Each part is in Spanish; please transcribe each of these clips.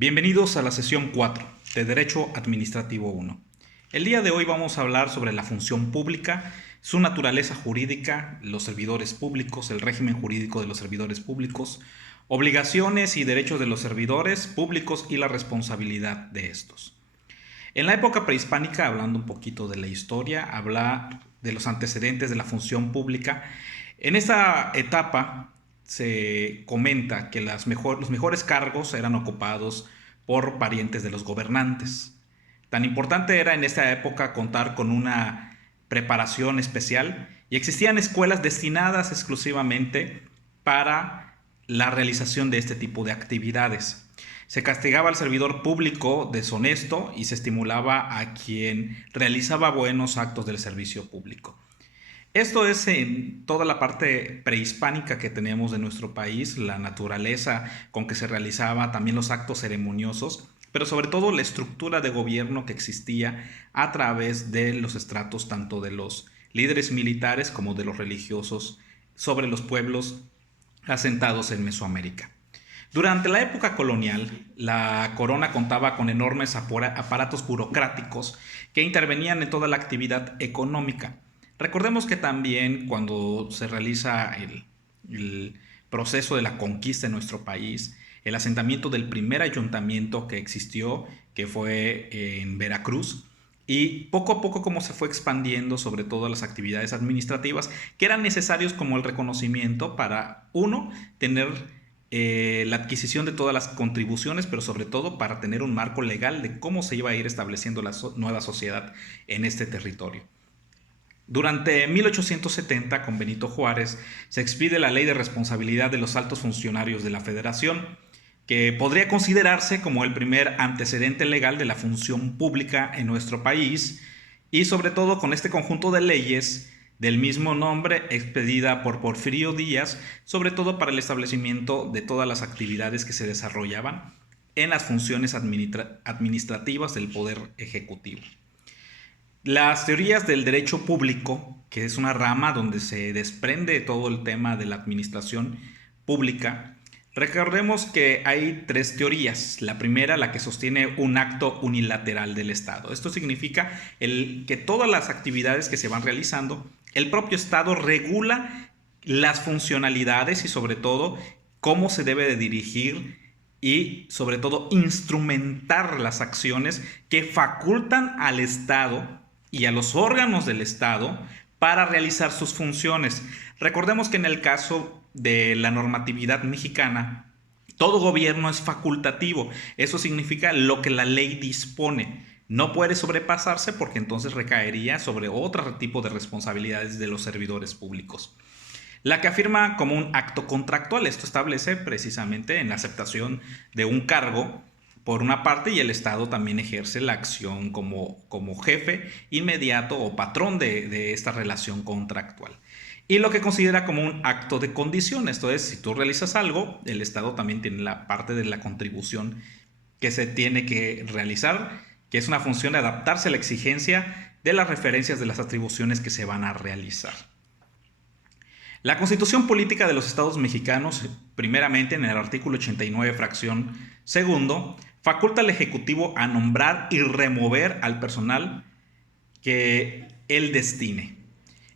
Bienvenidos a la sesión 4 de Derecho Administrativo 1. El día de hoy vamos a hablar sobre la función pública, su naturaleza jurídica, los servidores públicos, el régimen jurídico de los servidores públicos, obligaciones y derechos de los servidores públicos y la responsabilidad de estos. En la época prehispánica, hablando un poquito de la historia, habla de los antecedentes de la función pública. En esta etapa se comenta que los mejores cargos eran ocupados por parientes de los gobernantes. Tan importante era en esta época contar con una preparación especial y existían escuelas destinadas exclusivamente para la realización de este tipo de actividades. Se castigaba al servidor público deshonesto y se estimulaba a quien realizaba buenos actos del servicio público. Esto es en toda la parte prehispánica que tenemos de nuestro país, la naturaleza con que se realizaba también los actos ceremoniosos, pero sobre todo la estructura de gobierno que existía a través de los estratos tanto de los líderes militares como de los religiosos sobre los pueblos asentados en Mesoamérica. Durante la época colonial, la corona contaba con enormes aparatos burocráticos que intervenían en toda la actividad económica. Recordemos que también cuando se realiza el proceso de la conquista en nuestro país, el asentamiento del primer ayuntamiento que existió, que fue en Veracruz, y poco a poco cómo se fue expandiendo sobre todo las actividades administrativas que eran necesarios como el reconocimiento para, uno, tener la adquisición de todas las contribuciones, pero sobre todo para tener un marco legal de cómo se iba a ir estableciendo la nueva sociedad en este territorio. Durante 1870, con Benito Juárez, se expide la Ley de Responsabilidad de los Altos Funcionarios de la Federación, que podría considerarse como el primer antecedente legal de la función pública en nuestro país, y sobre todo con este conjunto de leyes del mismo nombre expedida por Porfirio Díaz, sobre todo para el establecimiento de todas las actividades que se desarrollaban en las funciones administrativas del Poder Ejecutivo. Las teorías del derecho público, que es una rama donde se desprende todo el tema de la administración pública, recordemos que hay tres teorías. La primera, la que sostiene un acto unilateral del Estado. Esto significa que todas las actividades que se van realizando, el propio Estado regula las funcionalidades y sobre todo cómo se debe de dirigir y sobre todo instrumentar las acciones que facultan al Estado y a los órganos del Estado para realizar sus funciones. Recordemos que en el caso de la normatividad mexicana, todo gobierno es facultativo. Eso significa lo que la ley dispone. No puede sobrepasarse porque entonces recaería sobre otro tipo de responsabilidades de los servidores públicos. La que afirma como un acto contractual, esto establece precisamente en la aceptación de un cargo por una parte y el Estado también ejerce la acción como jefe inmediato o patrón de esta relación contractual. Y lo que considera como un acto de condición, esto es, si tú realizas algo, el Estado también tiene la parte de la contribución que se tiene que realizar, que es una función de adaptarse a la exigencia de las referencias de las atribuciones que se van a realizar. La Constitución Política de los Estados Mexicanos, primeramente en el artículo 89, fracción segundo, faculta al Ejecutivo a nombrar y remover al personal que él destine.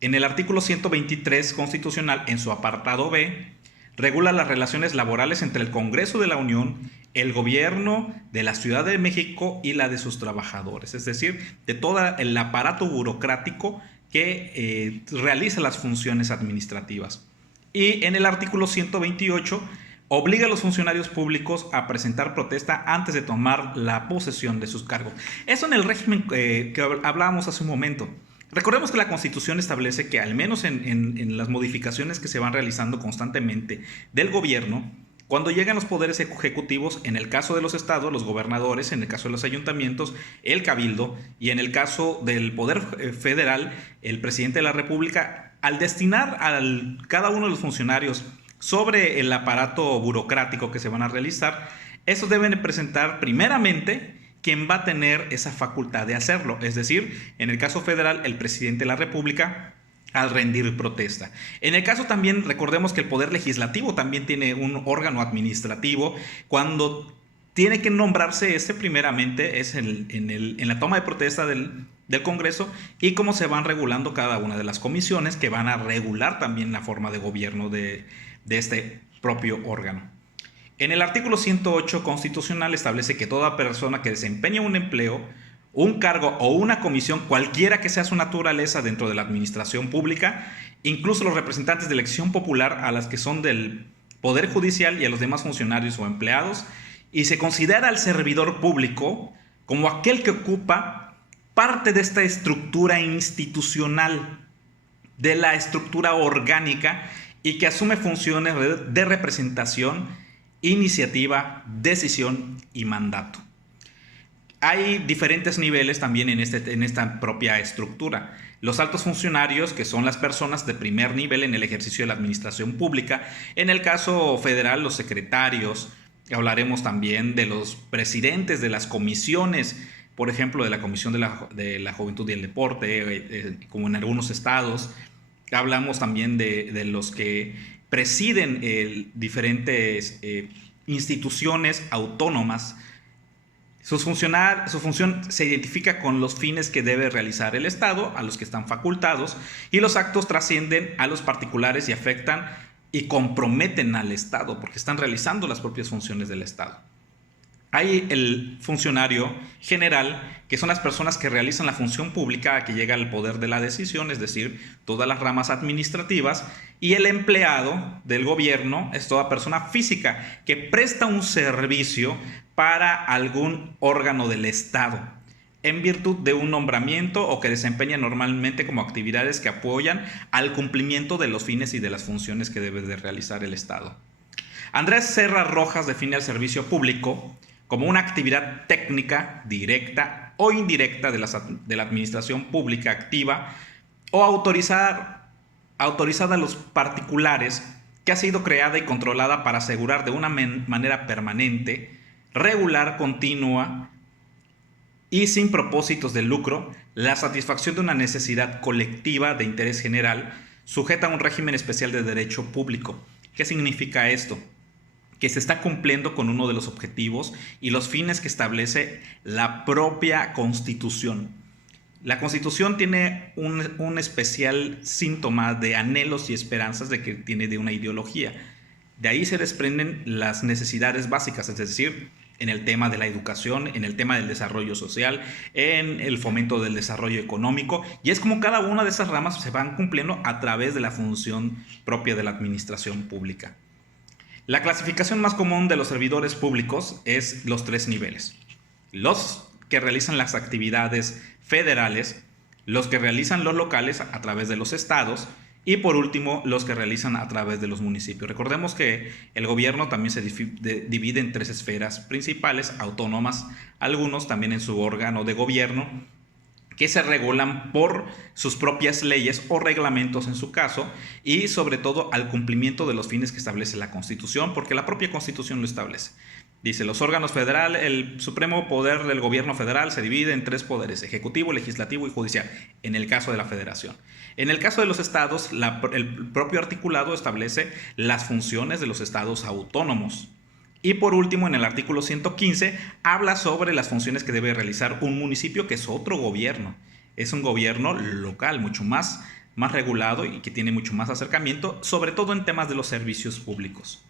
En el artículo 123 constitucional, en su apartado B, regula las relaciones laborales entre el Congreso de la Unión, el gobierno de la Ciudad de México y la de sus trabajadores, es decir, de todo el aparato burocrático que realiza las funciones administrativas. Y en el artículo 128 obliga a los funcionarios públicos a presentar protesta antes de tomar la posesión de sus cargos. Eso en el régimen que hablábamos hace un momento. Recordemos que la Constitución establece que al menos en las modificaciones que se van realizando constantemente del gobierno, cuando llegan los poderes ejecutivos, en el caso de los estados, los gobernadores, en el caso de los ayuntamientos, el cabildo, y en el caso del poder federal, el presidente de la República, al destinar a cada uno de los funcionarios sobre el aparato burocrático que se van a realizar, estos deben presentar primeramente quién va a tener esa facultad de hacerlo, es decir, en el caso federal, el presidente de la República, al rendir protesta. En el caso también, recordemos que el Poder Legislativo también tiene un órgano administrativo cuando tiene que nombrarse primeramente es en la toma de protesta del Congreso, y cómo se van regulando cada una de las comisiones que van a regular también la forma de gobierno de este propio órgano. En el artículo 108 constitucional establece que toda persona que desempeña un empleo, un cargo o una comisión, cualquiera que sea su naturaleza dentro de la administración pública, incluso los representantes de elección popular a las que son del Poder Judicial y a los demás funcionarios o empleados, y se considera al servidor público como aquel que ocupa parte de esta estructura institucional, de la estructura orgánica, y que asume funciones de representación, iniciativa, decisión y mandato. Hay diferentes niveles también en esta propia estructura. Los altos funcionarios, que son las personas de primer nivel en el ejercicio de la administración pública. En el caso federal, los secretarios. Hablaremos también de los presidentes de las comisiones, por ejemplo, de la Comisión de la Juventud y el Deporte, como en algunos estados. Hablamos también de los que presiden diferentes instituciones autónomas. Su función se identifica con los fines que debe realizar el Estado, a los que están facultados, y los actos trascienden a los particulares y afectan y comprometen al Estado, porque están realizando las propias funciones del Estado. Hay el funcionario general, que son las personas que realizan la función pública a que llega el poder de la decisión, es decir, todas las ramas administrativas, y el empleado del gobierno es toda persona física que presta un servicio para algún órgano del Estado, en virtud de un nombramiento o que desempeña normalmente como actividades que apoyan al cumplimiento de los fines y de las funciones que debe de realizar el Estado. Andrés Serra Rojas define al servicio público como una actividad técnica, directa o indirecta de la administración pública activa o autorizada a los particulares, que ha sido creada y controlada para asegurar de una manera permanente, regular, continua y sin propósitos de lucro la satisfacción de una necesidad colectiva de interés general, sujeta a un régimen especial de derecho público. ¿Qué significa esto? Que se está cumpliendo con uno de los objetivos y los fines que establece la propia Constitución. La Constitución tiene un especial síntoma de anhelos y esperanzas de que tiene de una ideología. De ahí se desprenden las necesidades básicas, es decir, en el tema de la educación, en el tema del desarrollo social, en el fomento del desarrollo económico, y es como cada una de esas ramas se van cumpliendo a través de la función propia de la administración pública. La clasificación más común de los servidores públicos es los 3 niveles. Los que realizan las actividades federales, los que realizan los locales a través de los estados y por último los que realizan a través de los municipios. Recordemos que el gobierno también se divide en 3 esferas principales, autónomas, algunos también en su órgano de gobierno, que se regulan por sus propias leyes o reglamentos en su caso, y sobre todo al cumplimiento de los fines que establece la Constitución, porque la propia Constitución lo establece. Dice, los órganos federales, el supremo poder del gobierno federal se divide en 3 poderes, ejecutivo, legislativo y judicial, en el caso de la federación. En el caso de los estados, el propio articulado establece las funciones de los estados autónomos. Y por último, en el artículo 115, habla sobre las funciones que debe realizar un municipio, que es otro gobierno. Es un gobierno local, mucho más regulado y que tiene mucho más acercamiento, sobre todo en temas de los servicios públicos.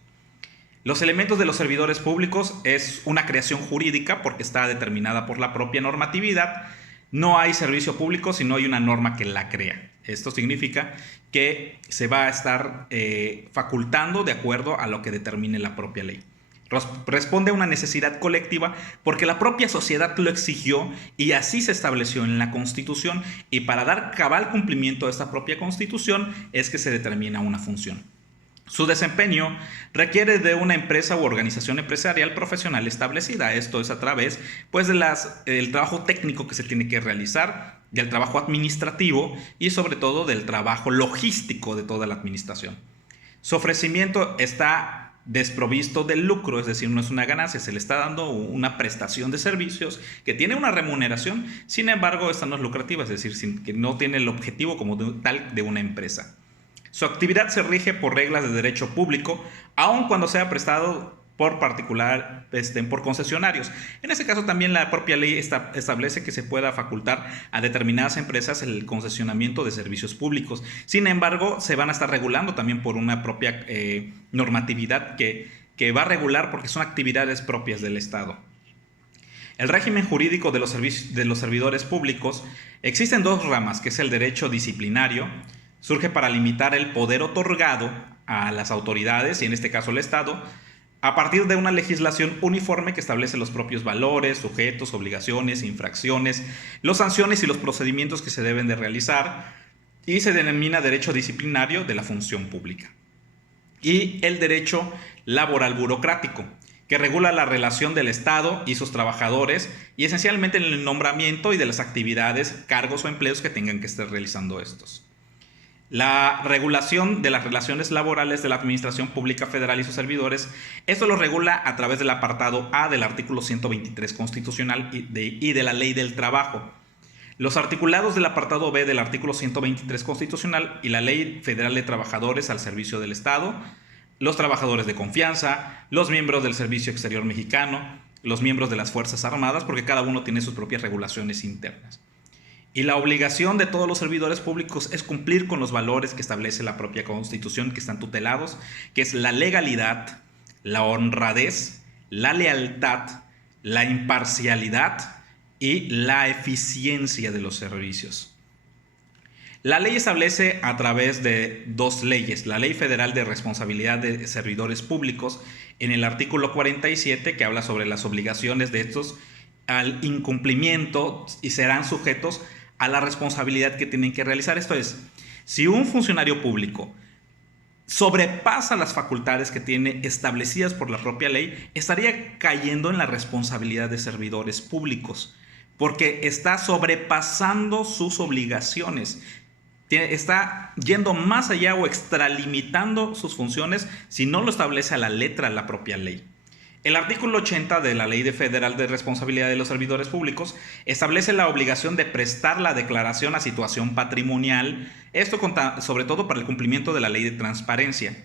Los elementos de los servidores públicos es una creación jurídica porque está determinada por la propia normatividad. No hay servicio público si no hay una norma que la crea. Esto significa que se va a estar facultando de acuerdo a lo que determine la propia ley. Responde a una necesidad colectiva porque la propia sociedad lo exigió y así se estableció en la Constitución, y para dar cabal cumplimiento a esta propia Constitución es que se determina una función. Su desempeño requiere de una empresa u organización empresarial profesional establecida. Esto es a través del trabajo técnico que se tiene que realizar, del trabajo administrativo y sobre todo del trabajo logístico de toda la administración. Su ofrecimiento está desprovisto del lucro, es decir, no es una ganancia, se le está dando una prestación de servicios que tiene una remuneración, sin embargo, esta no es lucrativa, es decir, que no tiene el objetivo como tal de una empresa. Su actividad se rige por reglas de derecho público, aun cuando sea prestado por por concesionarios. En ese caso también la propia ley establece que se pueda facultar a determinadas empresas el concesionamiento de servicios públicos. Sin embargo, se van a estar regulando también por una propia normatividad que va a regular porque son actividades propias del Estado. El régimen jurídico de los servidores públicos existen dos ramas, que es el derecho disciplinario, surge para limitar el poder otorgado a las autoridades, y en este caso el Estado, a partir de una legislación uniforme que establece los propios valores, sujetos, obligaciones, infracciones, las sanciones y los procedimientos que se deben de realizar, y se denomina derecho disciplinario de la función pública. Y el derecho laboral burocrático, que regula la relación del Estado y sus trabajadores, y esencialmente en el nombramiento y de las actividades, cargos o empleos que tengan que estar realizando estos. La regulación de las relaciones laborales de la Administración Pública Federal y sus servidores, esto lo regula a través del apartado A del artículo 123 constitucional y de la Ley del Trabajo. Los articulados del apartado B del artículo 123 constitucional y la Ley Federal de Trabajadores al servicio del Estado, los trabajadores de confianza, los miembros del Servicio Exterior Mexicano, los miembros de las Fuerzas Armadas, porque cada uno tiene sus propias regulaciones internas. Y la obligación de todos los servidores públicos es cumplir con los valores que establece la propia Constitución, que están tutelados, que es la legalidad, la honradez, la lealtad, la imparcialidad y la eficiencia de los servicios. La ley establece a través de dos leyes, la Ley Federal de Responsabilidad de Servidores Públicos en el artículo 47, que habla sobre las obligaciones de estos al incumplimiento y serán sujetos a la responsabilidad que tienen que realizar. Esto es, si un funcionario público sobrepasa las facultades que tiene establecidas por la propia ley, estaría cayendo en la responsabilidad de servidores públicos, porque está sobrepasando sus obligaciones. Está yendo más allá o extralimitando sus funciones si no lo establece a la letra la propia ley. El artículo 80 de la Ley Federal de Responsabilidad de los Servidores Públicos establece la obligación de prestar la declaración a situación patrimonial, esto sobre todo para el cumplimiento de la Ley de Transparencia.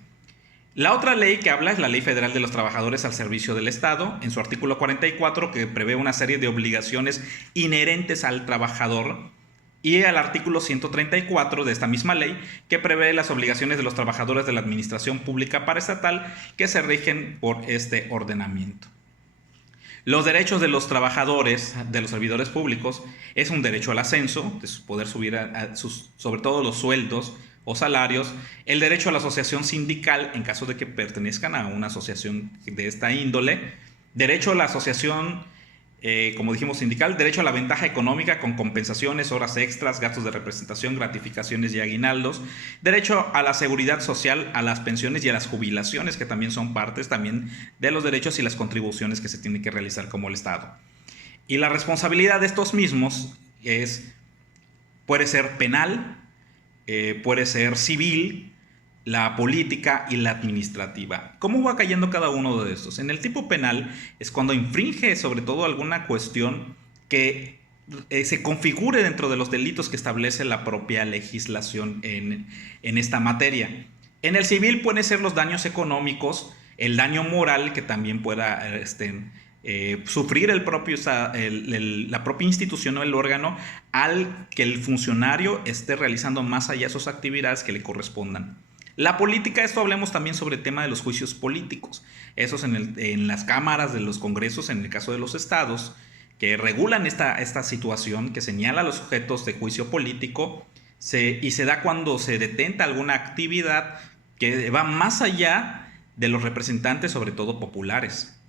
La otra ley que habla es la Ley Federal de los Trabajadores al Servicio del Estado, en su artículo 44, que prevé una serie de obligaciones inherentes al trabajador, y el artículo 134 de esta misma ley, que prevé las obligaciones de los trabajadores de la Administración Pública Paraestatal que se rigen por este ordenamiento. Los derechos de los trabajadores, de los servidores públicos, es un derecho al ascenso, de poder subir sobre todo los sueldos o salarios, el derecho a la asociación sindical en caso de que pertenezcan a una asociación de esta índole, derecho a la asociación como dijimos, sindical, derecho a la ventaja económica con compensaciones, horas extras, gastos de representación, gratificaciones y aguinaldos, derecho a la seguridad social, a las pensiones y a las jubilaciones, que también son partes también de los derechos y las contribuciones que se tienen que realizar como el Estado. Y la responsabilidad de estos mismos puede ser penal, puede ser civil, la política y la administrativa. ¿Cómo va cayendo cada uno de estos? En el tipo penal es cuando infringe sobre todo alguna cuestión que se configure dentro de los delitos que establece la propia legislación en esta materia. En el civil pueden ser los daños económicos, el daño moral que también pueda sufrir la propia institución o el órgano al que el funcionario esté realizando más allá de sus actividades que le correspondan. La política, esto hablemos también sobre el tema de los juicios políticos, esos en las cámaras de los congresos, en el caso de los estados, que regulan esta situación, que señala a los sujetos de juicio político, y se da cuando se detenta alguna actividad que va más allá de los representantes, sobre todo populares.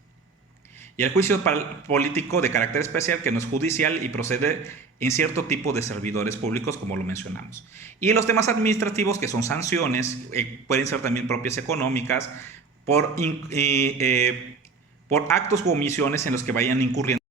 Y el juicio político de carácter especial, que no es judicial y procede en cierto tipo de servidores públicos, como lo mencionamos. Y los temas administrativos, que son sanciones, pueden ser también propias económicas, por actos u omisiones en los que vayan incurriendo